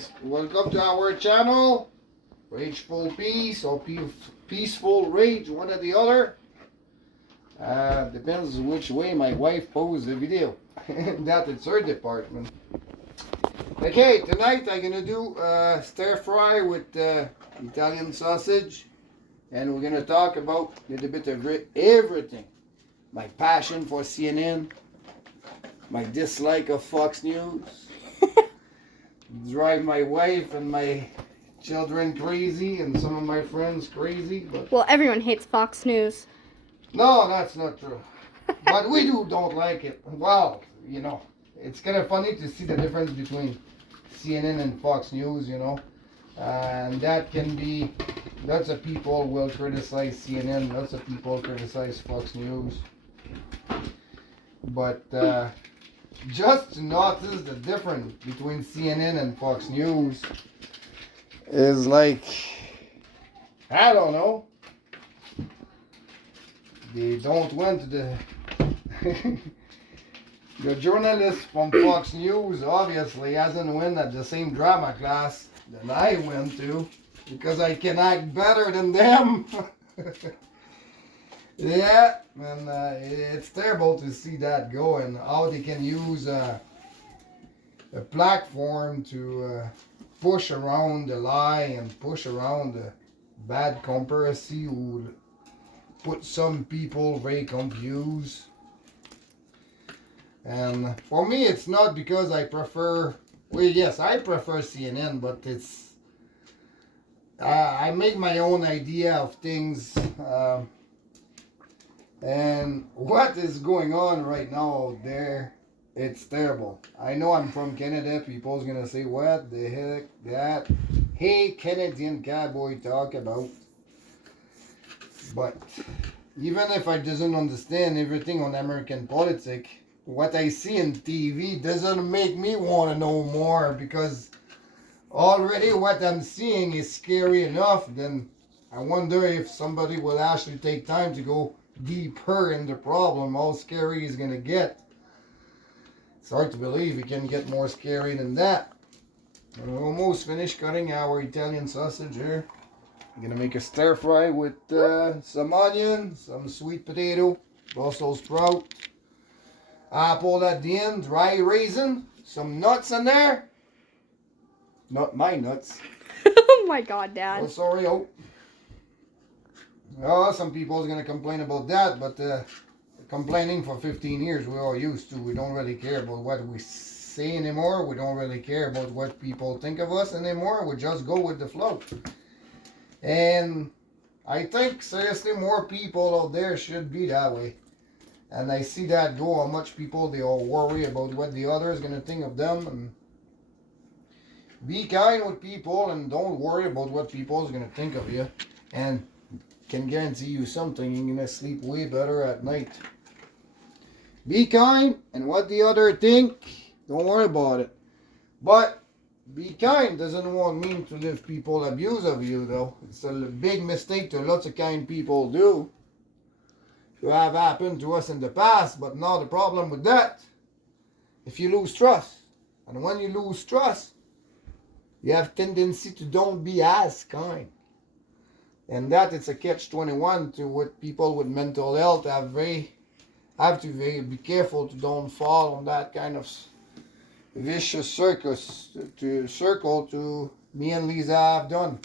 guys, welcome to our channel. Rageful Peace or Peaceful Rage, one or the other. Depends which way my wife posts the video. That it's her department. Okay, tonight I'm gonna do stir fry with Italian sausage, and we're gonna talk about a little bit of everything. My passion for CNN, my dislike of Fox News, drive my wife and my children crazy and some of my friends crazy. But well, everyone hates Fox News. no, that's not true. But we don't like it. Well, you know, it's kind of funny to see the difference between CNN and Fox News, you know. And that can be, lots of people will criticize CNN, lots of people criticize Fox News. But just to notice the difference between CNN and Fox News is like, I don't know. They don't went to the the journalist from Fox News obviously hasn't went at the same drama class that I went to, because I can act better than them. Yeah, and it's terrible to see that go, and how they can use a platform to push around the lie and push around the bad conspiracy who put some people very confused. And for me, it's not because I prefer, well, yes, I prefer CNN, but it's, I make my own idea of things. And what is going on right now out there, it's terrible. I know I'm from Canada. People's gonna say, what the heck that? Hey, Canadian cowboy talk about. But even if I doesn't understand everything on American politics, what I see in TV doesn't make me want to know more, because already what I'm seeing is scary enough. Then I wonder if somebody will actually take time to go deeper in the problem, how scary it's gonna get. It's hard to believe it can get more scary than that. We're almost finished cutting our Italian sausage here. I'm gonna make a stir fry with some onion, some sweet potato, Brussels sprout, apple at the end, dry raisin, some nuts in there. Not my nuts. Oh my God, Dad. Oh, sorry. Oh, some people's gonna complain about that, but complaining for 15 years we're all used to. We don't really care about what we say anymore. We don't really care about what people think of us anymore. We just go with the flow. And I think seriously more people out there should be that way. And I see that go, how much people they all worry about what the other is gonna think of them. And be kind with people and don't worry about what people is gonna think of you. And can guarantee you something, you're gonna sleep way better at night. Be kind, and what the other think, don't worry about it. But be kind doesn't mean to live people abuse of you, though. It's a big mistake that lots of kind people do. It have happened to us in the past, but now the problem with that, if you lose trust, and when you lose trust, you have tendency to don't be as kind. And that it's a catch-21 to what people with mental health have to be careful to don't fall on that kind of vicious circle to me and Lisa have done.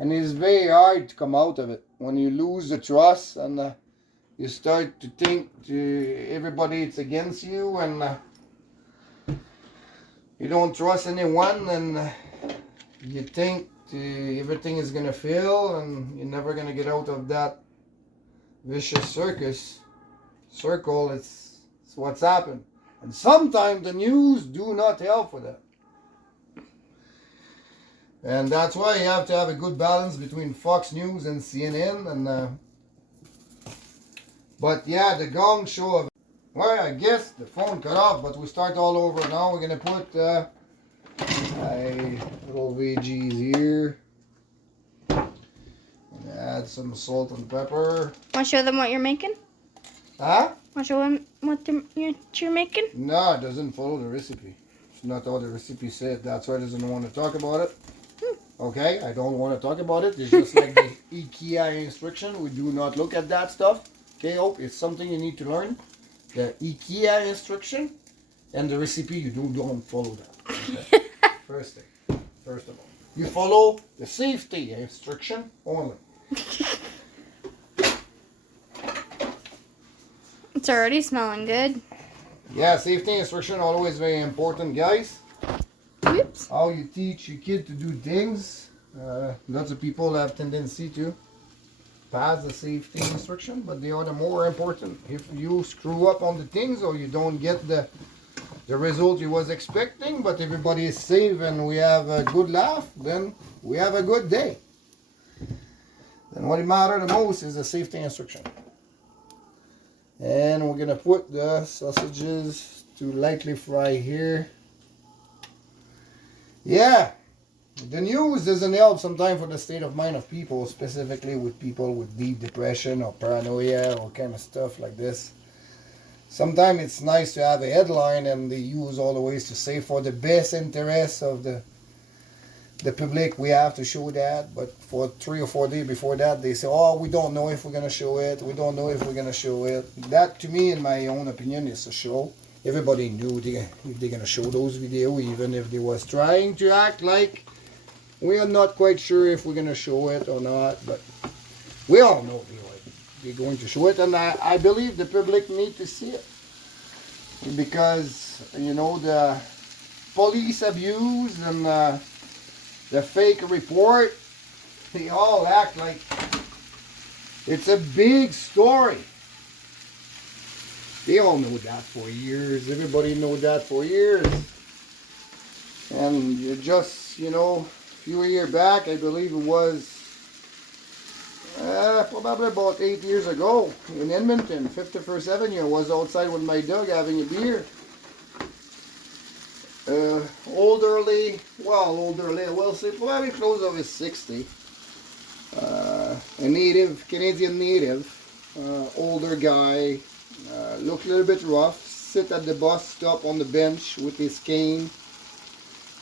And it's very hard to come out of it when you lose the trust and you start to think to everybody it's against you, and you don't trust anyone, and you think everything is gonna fail, and you're never gonna get out of that vicious circle. It's what's happened, and sometimes the news do not help with that, and that's why you have to have a good balance between Fox News and CNN. And but yeah, the gong show of, well, I guess the phone cut off, but we start all over now. We're gonna put little veggies here. Add some salt and pepper. Want to show them what you're making? Huh? Want to show them what you're making? No, it doesn't follow the recipe. not how the recipe said. That's why I doesn't want to talk about it. Okay, I don't want to talk about it. It's just like the IKEA instruction. We do not look at that stuff. Okay, Hope, it's something you need to learn. The IKEA instruction and the recipe, you don't follow that. Okay? First of all, you follow the safety instruction only. It's already smelling good. Yeah, safety instruction always very important, guys. Oops. How you teach your kid to do things. Lots of people have tendency to pass the safety instruction, but they are the more important. If you screw up on the things or you don't get the result you was expecting, but everybody is safe and we have a good laugh, then we have a good day. Then what matters the most is the safety instruction. And we're gonna put the sausages to lightly fry here. Yeah, the news doesn't help sometimes for the state of mind of people, specifically with people with deep depression or paranoia or kind of stuff like this. Sometimes it's nice to have a headline and they use all the ways to say for the best interest of the public we have to show that, but for 3 or 4 days before that they say, oh, we don't know if we're going to show it, we don't know if we're going to show it. That to me, in my own opinion, is a show. Everybody knew if they're going to show those videos, even if they was trying to act like we are not quite sure if we're going to show it or not, but we all know they're going to show it, and I believe the public need to see it. Because, you know, the police abuse and the fake report, they all act like it's a big story. They all know that for years. Everybody know that for years. And you just, you know, a few years back, I believe it was probably about 8 years ago in Edmonton, 51st Avenue. I was outside with my dog having a beer. Elderly, we'll say probably close over 60. A native, Canadian native, older guy, looked a little bit rough, sit at the bus stop on the bench with his cane.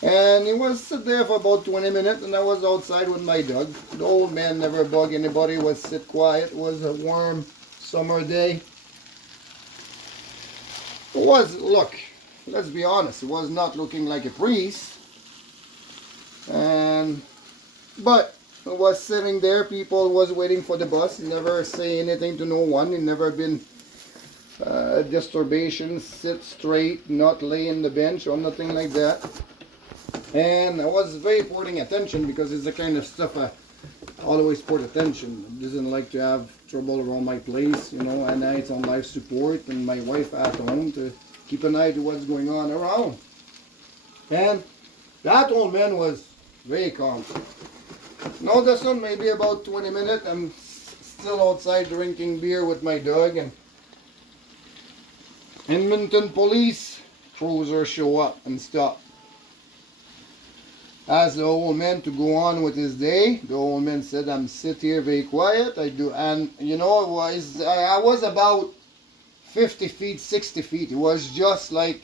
And he was sit there for about 20 minutes, and I was outside with my dog. The old man never bug anybody, was sit quiet. It was a warm summer day. It was, look, let's be honest, it was not looking like a priest. But it was sitting there, people was waiting for the bus, never say anything to no one, he never been disturbation, sit straight, not lay in the bench or nothing like that. And I was very paying attention because it's the kind of stuff I always put attention. I doesn't like to have trouble around my place, you know, and it's on life support and my wife at home to keep an eye to what's going on around. And that old man was very calm. Now this one, maybe about 20 minutes, I'm still outside drinking beer with my dog, and Edmonton police cruiser show up and stop. Asked the old man to go on with his day. The old man said, I'm sit here very quiet. I do, and you know, I was about 50 feet, 60 feet. It was just like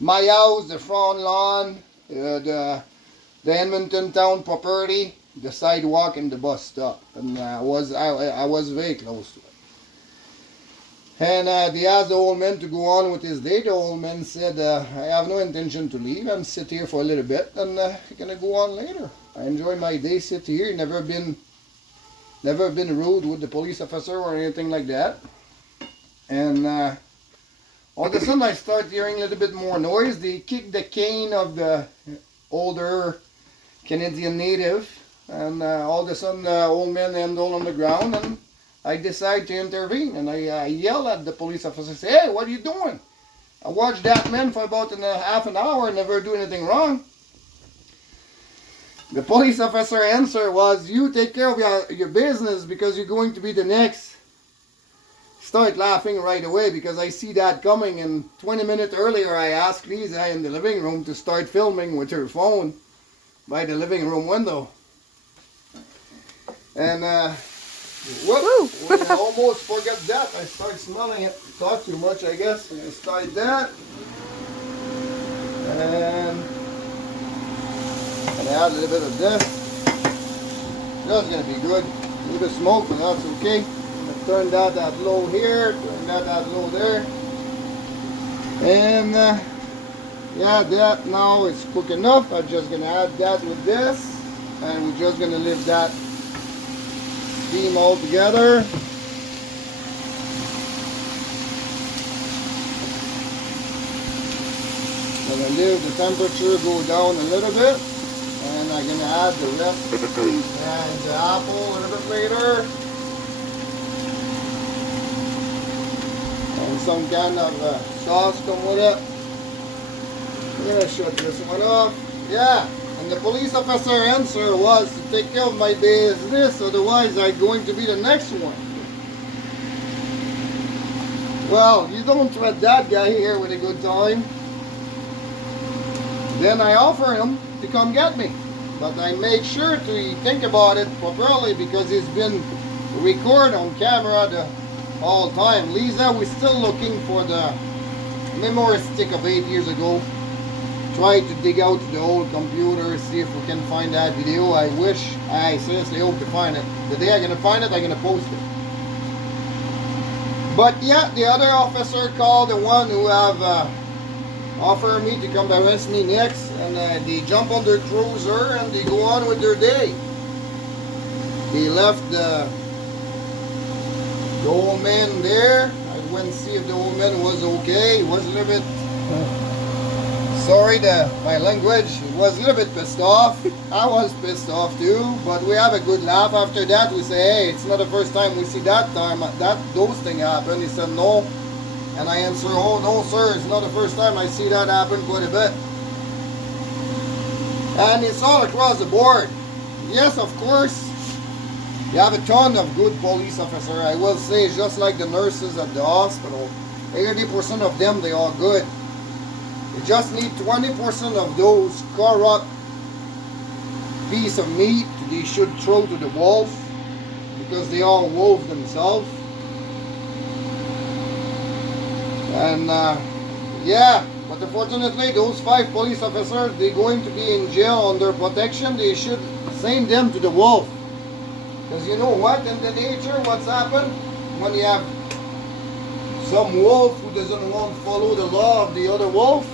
my house, the front lawn, the Edmonton town property, the sidewalk, and the bus stop. And I was very close to it. And they asked the old man to go on with his day. The old man said, I have no intention to leave. I'm sit here for a little bit, and I'm gonna go on later. I enjoy my day, sit here. Never been rude with the police officer or anything like that. And all of a sudden I start hearing a little bit more noise. They kicked the cane of the older Canadian native, and all of a sudden the old man ended on the ground, and I decide to intervene, and I yell at the police officer, say, hey, what are you doing? I watched that man for about half an hour, never do anything wrong. The police officer answer was, you take care of your business because you're going to be the next. Start laughing right away because I see that coming, and 20 minutes earlier I asked Lisa in the living room to start filming with her phone by the living room window. And when I almost forgot that, I start smelling it. Talk too much, I guess. And I start that. And add a little bit of this. That's gonna be good. A little bit of smoke, but that's okay. I'm gonna turn that low here, turn that low there. And yeah, that now is cooked enough. I'm just gonna add that with this, and we're just gonna leave that steam all together. I'm gonna leave the temperature go down a little bit, and I'm gonna add the rest and the apple a little bit later, and some kind of sauce come with it. I'm gonna shut this one off. Yeah, and the police officer answer was to take care of my business, otherwise I'm going to be the next one. Well, you don't let that guy here with a good time. Then I offer him to come get me. But I make sure to think about it properly because it's been recorded on camera the whole time. Lisa, we're still looking for the memory stick of 8 years ago. Try to dig out the old computer, see if we can find that video. I seriously hope to find it. The day I'm gonna find it, I'm gonna post it. But yeah, the other officer called the one who have offer me to come arrest me next, and they jump on their cruiser and they go on with their day. They left the old man there. I went and see if the old man was okay. He was a little bit sorry, my language, he was a little bit pissed off. I was pissed off too, but we have a good laugh. After that we say, hey, it's not the first time we see those things happen. He said no. And I answer, oh no sir, it's not the first time I see that happen quite a bit. And it's all across the board. Yes, of course, you have a ton of good police officers. I will say, just like the nurses at the hospital, 80% of them, they are good. You just need 20% of those corrupt piece of meat they should throw to the wolf, because they are wolves themselves. And yeah, but unfortunately those 5 police officers, they're going to be in jail under protection. They should send them to the wolf. Because you know what, in the nature, what's happened when you have some wolf who doesn't want to follow the law of the other wolf,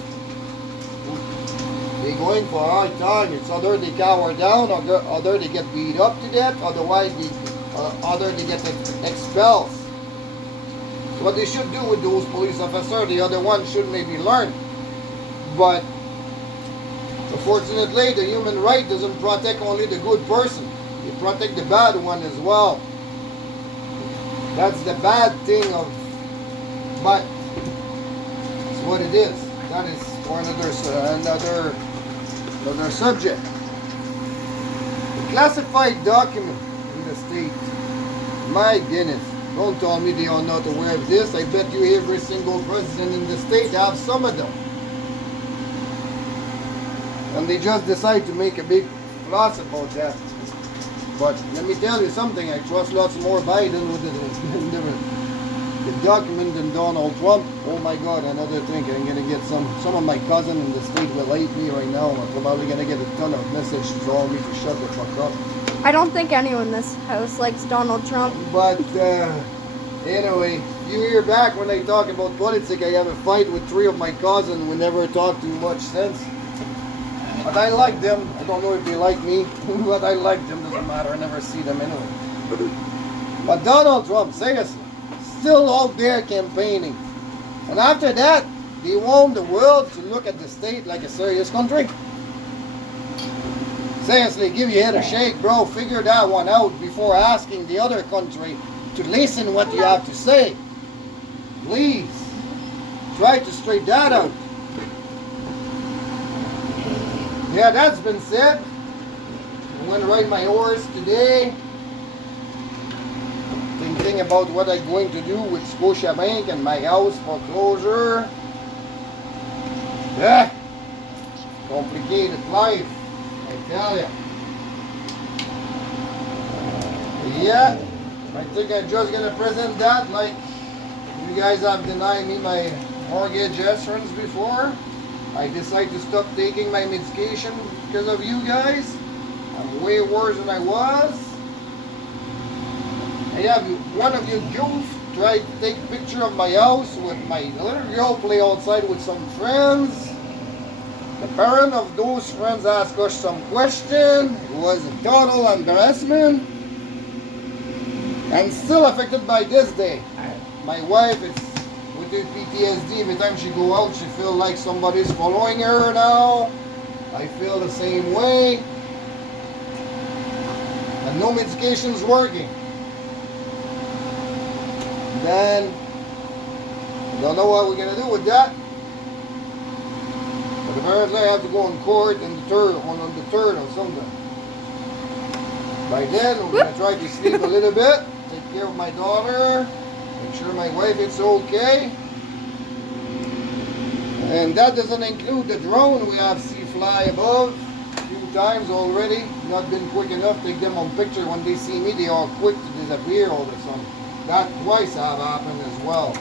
they're going for a hard time. It's either they cower down, or either they get beat up to death, otherwise other they get expelled. What they should do with those police officers, the other one should maybe learn. But unfortunately, the human right doesn't protect only the good person. It protect the bad one as well. That's the bad thing of, but it's what it is. That is for another subject. The classified document in the state. My goodness. Don't tell me they are not aware of this. I bet you every single president in the state have some of them. And they just decide to make a big fuss about that. But let me tell you something, I trust lots more Biden with the document than Donald Trump. Oh my God, another thing, I'm going to get some of my cousin in the state will hate me right now. I'm probably going to get a ton of messages telling me to shut the fuck up. I don't think anyone in this house likes Donald Trump. But anyway, you hear back when I talk about politics, I have a fight with 3 of my cousins. We never talk too much sense. But I like them. I don't know if they like me, but I like them. Doesn't matter. I never see them anyway. But Donald Trump, seriously, still out there campaigning. And after that, they want the world to look at the state like a serious country. Seriously, give your head a shake, bro. Figure that one out before asking the other country to listen what you have to say. Please, try to straighten that out. Yeah, that's been said. I'm going to ride my horse today. Thinking about what I'm going to do with Scotiabank and my house foreclosure. Yeah, complicated life, I tell you. Yeah, I think I'm just going to present that like you guys have denied me my mortgage insurance before. I decided to stop taking my medication because of you guys. I'm way worse than I was. I have one of you goof tried to take a picture of my house with my little girl play outside with some friends. The parent of those friends asked us some question. It was a total embarrassment. And still affected by this day. My wife is with the PTSD. Every time she go out, she feel like somebody's following her now. I feel the same way. And no medication's working. Then, I don't know what we're gonna do with that. But apparently I have to go in court on the third or something. By then, we're gonna try to sleep a little bit, take care of my daughter, make sure my wife is okay. And that doesn't include the drone we have seen fly above a few times already. Not been quick enough to take them on picture. When they see me, they are quick to disappear all of a sudden. That twice have happened as well.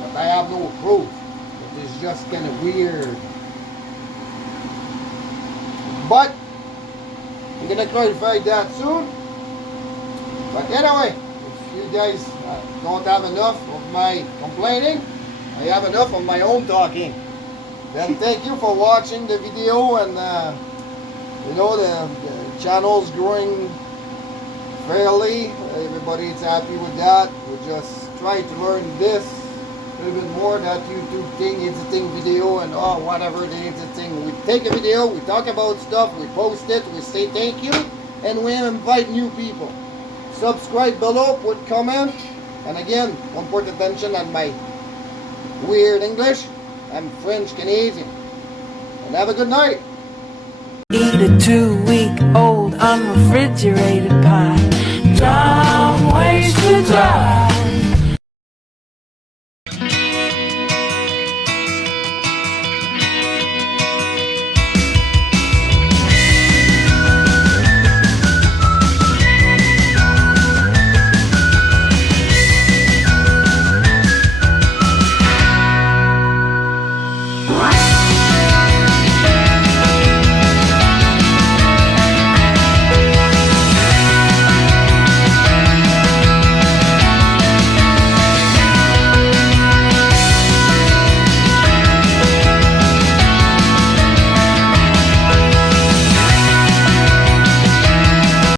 But I have no proof. It is just kind of weird. But I'm gonna clarify that soon. But anyway, if you guys don't have enough of my complaining, I have enough of my own talking. Then thank you for watching the video, and you know the channel's growing fairly. Everybody is happy with that. We just try to learn this a little bit more. That YouTube thing, editing video, and whatever the editing. We take a video, we talk about stuff, we post it, we say thank you, and we invite new people. Subscribe below, put comment, and again, don't put attention on my weird English. I'm French Canadian. And have a good night. Eat a 2-week-old unrefrigerated pie. Drive